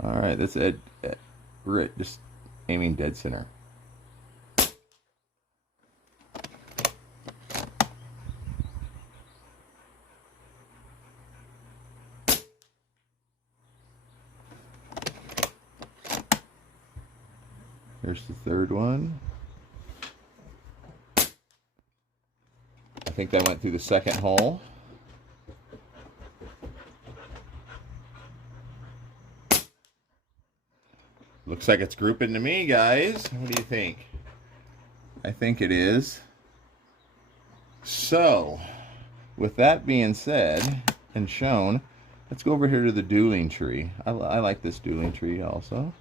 All right, that's right, just aiming dead center. There's the third one. I think that went through the second hole. Looks like it's grouping to me, guys. What do you think? I think it is. So, with that being said and shown, let's go over here to the dueling tree. I like this dueling tree also.